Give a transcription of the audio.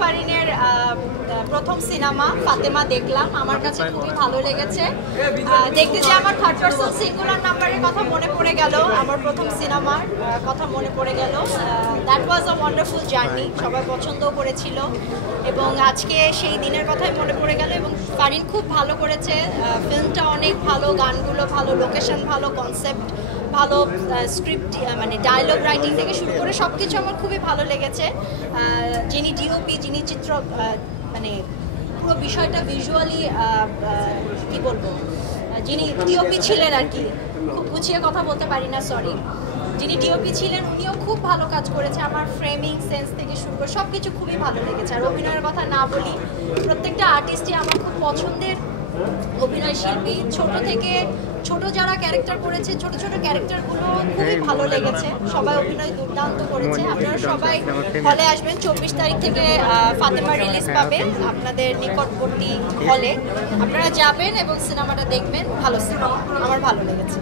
ফারিনের প্রথম সিনেমা ফাতেমা দেখলাম, আমার কাছে খুবই ভালো লেগেছে। দেখতে যে আমার থার্ড পারসন সিঙ্গুলার নাম্বারের কথা মনে পড়ে গেল, আমার প্রথম সিনেমার কথা মনে পড়ে গেল। That was a wonderful journey, সবাই পছন্দও করেছিল এবং আজকে সেই দিনের কথাই মনে পড়ে গেল। এবং ফারিন খুব ভালো করেছে, ফিল্মটা অনেক ভালো, গানগুলো ভালো, লোকেশন ভালো, কনসেপ্ট ভালো, স্ক্রিপ্ট মানে ডায়লগ রাইটিং থেকে শুরু করে সব কিছু আমার খুবই ভালো লেগেছে। যিনি ডিওপি, যিনি চিত্র মানে পুরো বিষয়টা ভিজুয়ালি কী বলবো, যিনি ডিওপি ছিলেন আর কি, খুব গুছিয়ে কথা বলতে পারি না, সরি, যিনি ডিওপি ছিলেন উনিও খুব ভালো কাজ করেছে। আমার ফ্রেমিং সেন্স থেকে শুরু করে সব কিছু খুবই ভালো লেগেছে। আর অভিনয়ের কথা না বলি, প্রত্যেকটা আর্টিস্টই আমার খুব পছন্দের অভিনয় শিল্পী। ছোট যারা ক্যারেক্টার করেছে, ছোট ক্যারেক্টারগুলো খুবই ভালো লেগেছে। সবাই অভিনয় দুর্দান্ত করেছে। আপনারা সবাই হলে আসবেন, 24 তারিখ থেকে ফাতেমা রিলিজ পাবে আপনাদের নিকটবর্তী হলে। আপনারা যাবেন এবং সিনেমাটা দেখবেন, ভালো সিনেমা, আমার ভালো লেগেছে।